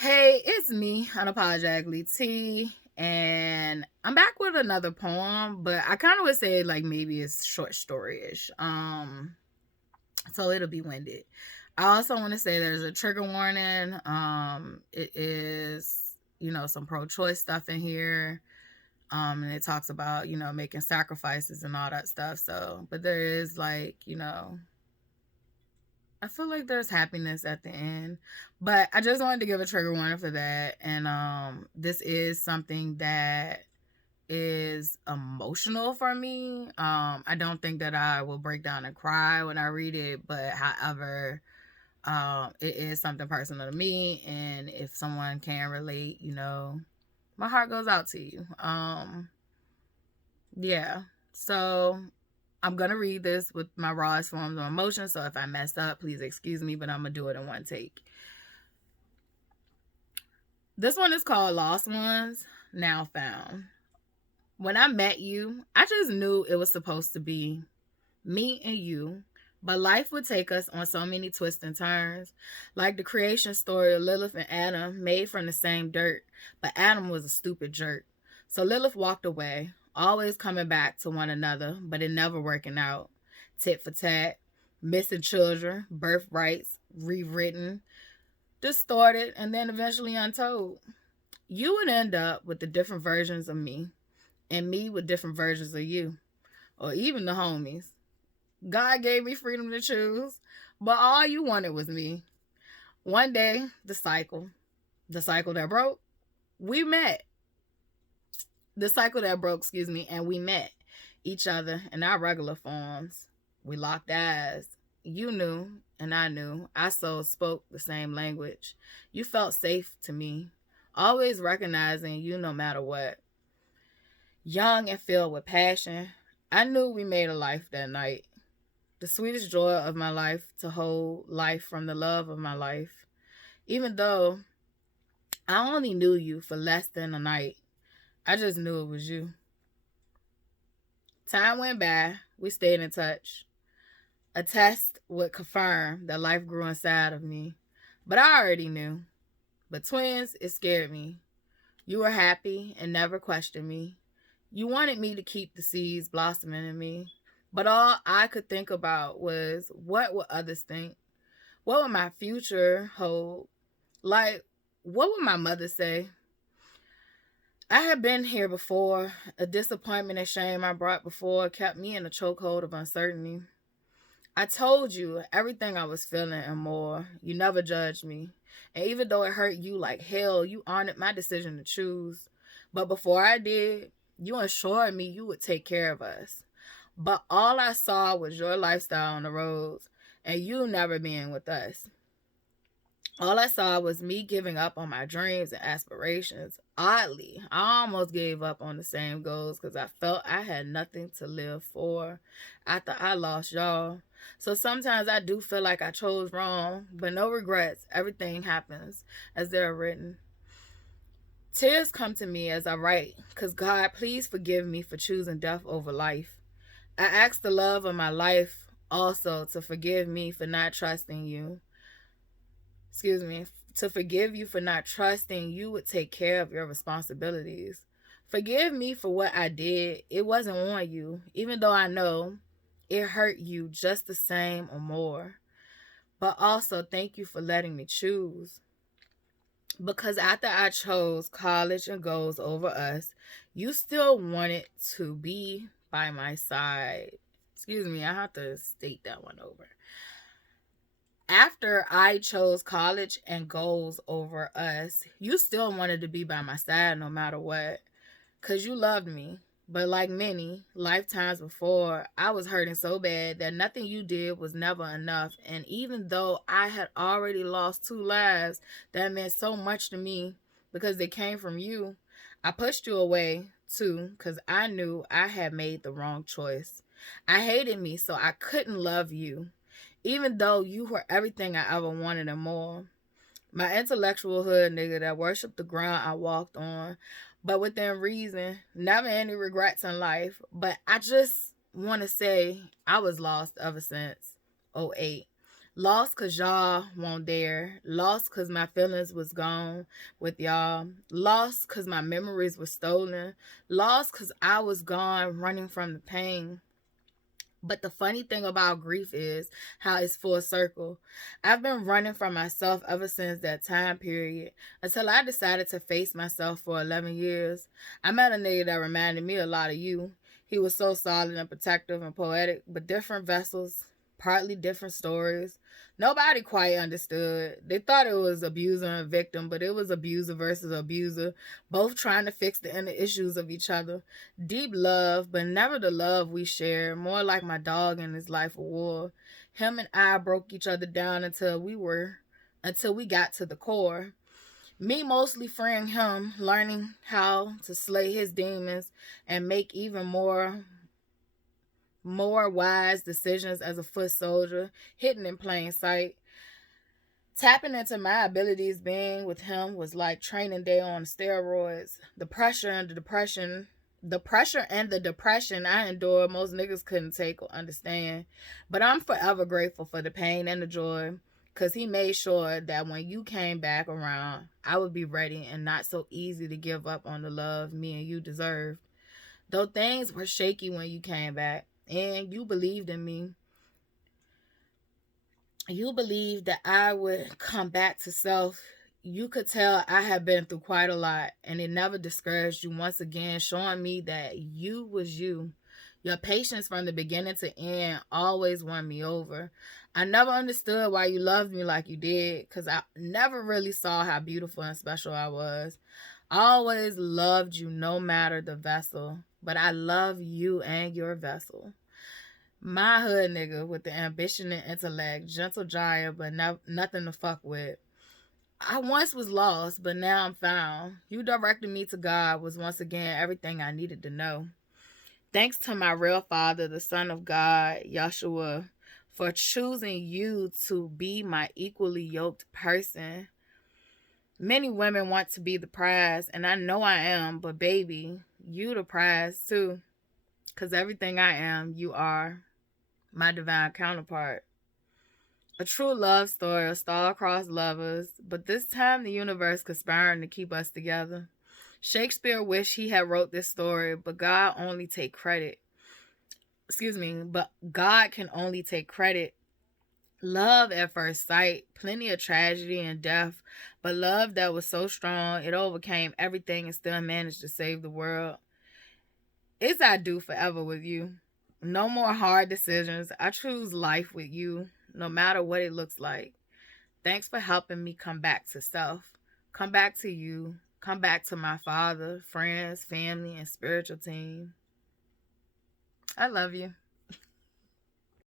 Hey, it's me, unapologetically T, and I'm back with another poem, but I kind of would say like maybe it's short story-ish. So it'll be winded. I also want to say there's a trigger warning. It is, some pro-choice stuff in here. And it talks about, making sacrifices and all that stuff. So, but there is like, I feel like there's happiness at the end. But I just wanted to give a trigger warning for that. And this is something that is emotional for me. I don't think that I will break down and cry when I read it, but however, it is something personal to me, and if someone can relate, my heart goes out to you. Yeah. So I'm gonna read this with my rawest forms of emotion. So if I mess up, please excuse me, but I'm gonna do it in one take. This one is called Lost Ones, Now Found. When I met you, I just knew it was supposed to be me and you, but life would take us on so many twists and turns. Like the creation story of Lilith and Adam, made from the same dirt, but Adam was a stupid jerk. So Lilith walked away, always coming back to one another, but it never working out. Tit for tat, missing children, birthrights, rewritten, distorted, and then eventually untold. You would end up with the different versions of me, and me with different versions of you, or even the homies. God gave me freedom to choose, but all you wanted was me. One day, the cycle that broke, we met. The cycle that broke, and we met each other in our regular forms. We locked eyes. You knew, and I knew. Our souls spoke the same language. You felt safe to me, always recognizing you no matter what. Young and filled with passion, I knew we made a life that night. The sweetest joy of my life to hold life from the love of my life. Even though I only knew you for less than a night, I just knew it was you. Time went by, we stayed in touch. A test would confirm that life grew inside of me, but I already knew. But twins, it scared me. You were happy and never questioned me. You wanted me to keep the seeds blossoming in me, but all I could think about was what would others think? What would my future hold? Like, what would my mother say? I had been here before. A disappointment and shame I brought before kept me in a chokehold of uncertainty. I told you everything I was feeling and more. You never judged me. And even though it hurt you like hell, you honored my decision to choose. But before I did, you assured me you would take care of us. But all I saw was your lifestyle on the roads and you never being with us. All I saw was me giving up on my dreams and aspirations. Oddly, I almost gave up on the same goals because I felt I had nothing to live for after I lost y'all. So sometimes I do feel like I chose wrong, but no regrets. Everything happens as they're written. Tears come to me as I write, because God, please forgive me for choosing death over life. I ask the love of my life also to forgive me for not trusting you. Excuse me, to forgive you for not trusting you would take care of your responsibilities. Forgive me for what I did. It wasn't on you, even though I know it hurt you just the same or more. But also, thank you for letting me choose. Because after I chose college and goals over us, you still wanted to be by my side. Excuse me, I have to state that one over. After I chose college and goals over us, you still wanted to be by my side no matter what, because you loved me. But like many lifetimes before, I was hurting so bad that nothing you did was never enough. And even though I had already lost two lives that meant so much to me because they came from you, I pushed you away too because I knew I had made the wrong choice. I hated me, so I couldn't love you even though you were everything I ever wanted and more. My intellectual hood nigga that worshiped the ground I walked on, but within reason, never any regrets in life. But I just want to say I was lost ever since '08. Lost cause y'all won't dare. Lost cause my feelings was gone with y'all. Lost cause my memories were stolen. Lost cause I was gone running from the pain. But the funny thing about grief is how it's full circle. I've been running from myself ever since that time period until I decided to face myself for 11 years. I met a nigga that reminded me a lot of you. He was so solid and protective and poetic, but different vessels, partly different stories. Nobody quite understood. They thought it was abuser and victim, but it was abuser versus abuser, both trying to fix the inner issues of each other. Deep love, but never the love we share. More like my dog in his life of war. Him and I broke each other down until we got to the core. Me mostly freeing him, learning how to slay his demons and make even more wise decisions as a foot soldier, hidden in plain sight. Tapping into my abilities being with him was like training day on steroids. The pressure and the depression I endured, most niggas couldn't take or understand. But I'm forever grateful for the pain and the joy, because he made sure that when you came back around, I would be ready and not so easy to give up on the love me and you deserved. Though things were shaky when you came back, and you believed in me. You believed that I would come back to self. You could tell I had been through quite a lot, and it never discouraged you, once again showing me that you was you. Your patience from the beginning to end always won me over. I never understood why you loved me like you did, because I never really saw how beautiful and special I was. I always loved you no matter the vessel, but I love you and your vessel. My hood nigga with the ambition and intellect, gentle giant, but nothing to fuck with. I once was lost, but now I'm found. You directed me to God was once again everything I needed to know. Thanks to my real father, the Son of God, Yahshua, for choosing you to be my equally yoked person. Many women want to be the prize, and I know I am, but baby, you the prize too. Because everything I am, you are my divine counterpart. A true love story of star-crossed lovers, but this time the universe conspiring to keep us together. Shakespeare wished he had wrote this story, but God only take credit. But God can only take credit. Love at first sight, plenty of tragedy and death, but love that was so strong it overcame everything and still managed to save the world. It's I do forever with you. No more hard decisions. I choose life with you, no matter what it looks like. Thanks for helping me come back to self. Come back to you. Come back to my father, friends, family, and spiritual team. I love you.